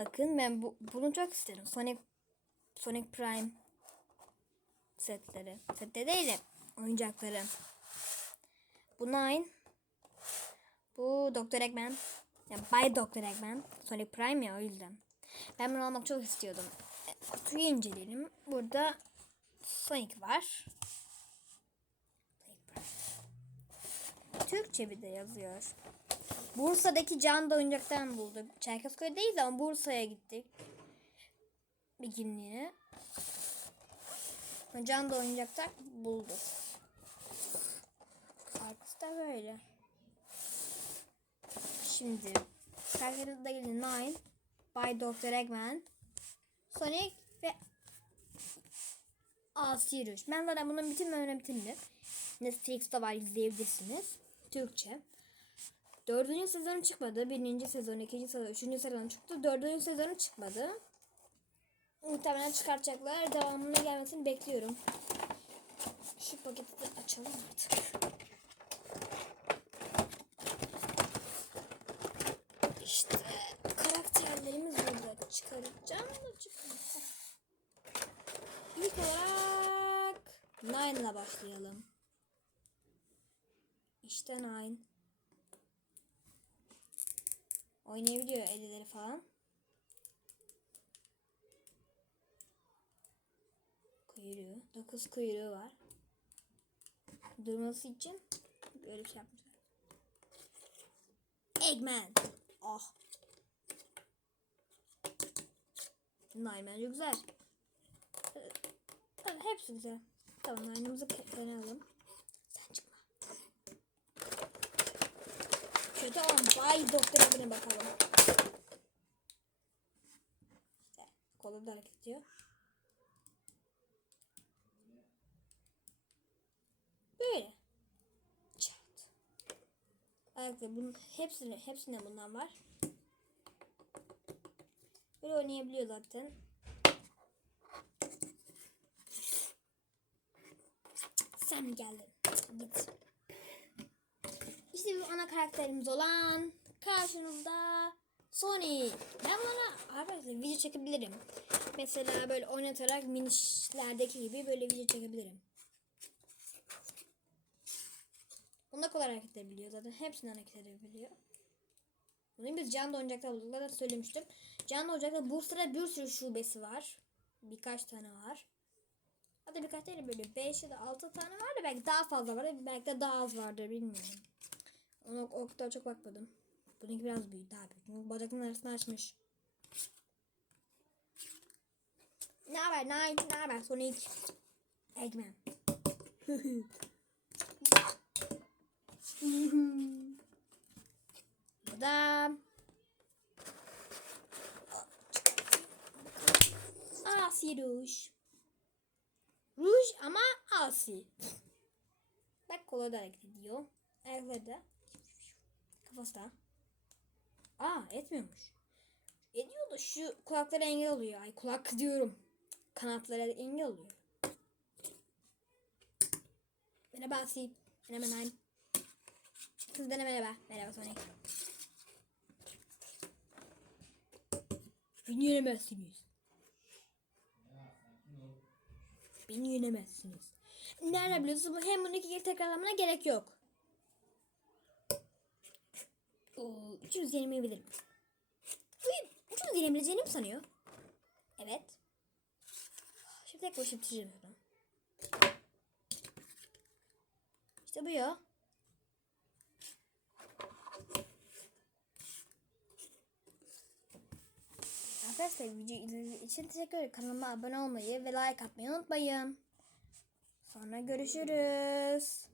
bakın ben bu, bunu çok isterim. Sonic Sonic Prime setleri. Sette değil de oyuncakları. Bu Nine. Bu Dr. Eggman. Yani Bay Dr. Eggman. Sonic Prime ya o yüzden. Ben bunu almak çok istiyordum. E, Kutuyu inceleyelim. Burada Sonic var. Türkçe bir de yazıyor. Bursa'daki Can da oyuncaktan bulduk. Çerkezköy'deyiz ama Bursa'ya gittik. Bir günlüğüne. Can da oyuncaktan bulduk. Arkası da böyle. Şimdi gelin Nine, Bay Dr. Eggman, Sonic ve Asirus. Ben zaten bunun bütün bölümünü bitirdim. Netflix'te var izleyebilirsiniz. Türkçe. Dördüncü sezonu çıkmadı. Birinci sezon, ikinci sezon, üçüncü sezon çıktı. Dördüncü sezonu çıkmadı. Muhtemelen çıkartacaklar. Devamına gelmesini bekliyorum. Şu paketi de açalım artık. İşte karakterlerimiz burada. Çıkaracağım da çıkaracağım. İlk olarak Nine'la başlayalım. İşte Nine. Oynayabiliyor elleri falan. Kuyruğu. Dokuz kuyruğu var. Durması için böyle bir şey yapmışlar. Eggman. Ah. Nine bence güzel. Hepsi güzel. Tamam Nine'ımızı alalım. Sen çıkma. Kötü olan Bay Doktor Eggman'e bakalım. İşte, kolu da hareket ediyor. Böyle. Çat. Ayakta bunun hepsine hepsinde bundan var. Böyle oynayabiliyor zaten. Sen geldin? Git. İşte bu ana karakterimiz olan karşınızda Sonic. Ben buna arkadaşlar video çekebilirim. Mesela böyle oynatarak minişlerdeki gibi böyle video çekebilirim. Bunda kolay hareket edebiliyor zaten. Hepsini hareket edebiliyor. Bunu biz Can Oyuncak'ta bulduk. Zaten söylemiştim. Can Oyuncak'ta Bursa'da bir sürü şubesi var. Birkaç tane var. Hatta birkaç tane böyle 5 ya da 6 tane var da belki daha fazla var. Belki de daha az vardır bilmiyorum. Ona o kadar çok bakmadım. Bununki biraz büyük daha büyük. Çünkü bacakların arasını açmış. Ne haber Nine? Ne haber Sonic? Eggman. Burada Asi ruj. Ruj ama asi. Bak kola da hareket ediyor. Ayakları da. Da. Aa etmiyormuş. Ediyor da şu kulaklara engel oluyor. Ay kulak diyorum. Kanatlara engel oluyor. Merhaba Asi. Merhaba Nine. Kız bana merhaba. Merhaba Sonic. Beni yenemezsiniz. Beni yenemezsiniz. Nerede biliyorsunuz? Bu iki kere tekrarlamana gerek yok. Oo, üçünüz yenemeyebilirim. Bu üçünüz yenebileceğini mi sanıyor? Evet. Şimdi tek başına bitireceğim şunu. İşte bu ya. Arkadaşlar video izlediğiniz için teşekkür ederim. Kanalıma abone olmayı ve like atmayı unutmayın. Sonra görüşürüz.